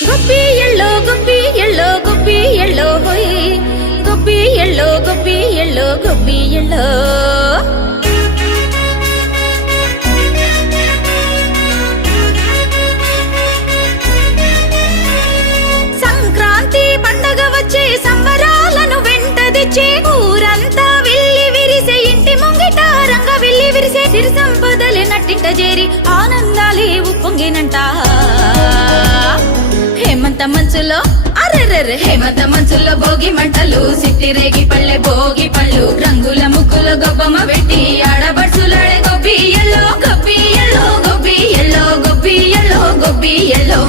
గొప్పి yellow గొప్పి yellow గొప్పి yellow హోయ్ గొప్పి yellow గొప్పి yellow గొప్పి yellow Sankranti పండగ వచ్చే సంబరాలను వెంట తెచ్చే ఊరంతా విల్లి విరిసే ఇంటి ముంగిట రంగ విల్లి విరిసే సిరి సంపదలే నట్టింట చేరి ఆనందాలే ఉప్పొంగినంట హేమంత మంచులో అరెరెరె హేమంత మంచులో భోగి మంటలు సిట్టి రేగి పళ్ళె భోగి పళ్ళు రంగుల ముగ్గుల గొబ్బమ్మ పెట్టి ఆడబడుచులాడే గొబ్బి ఎల్లో గొబ్బి ఎల్లో గొబ్బి ఎల్లో గొబ్బి ఎల్లో గొబ్బి ఎల్లో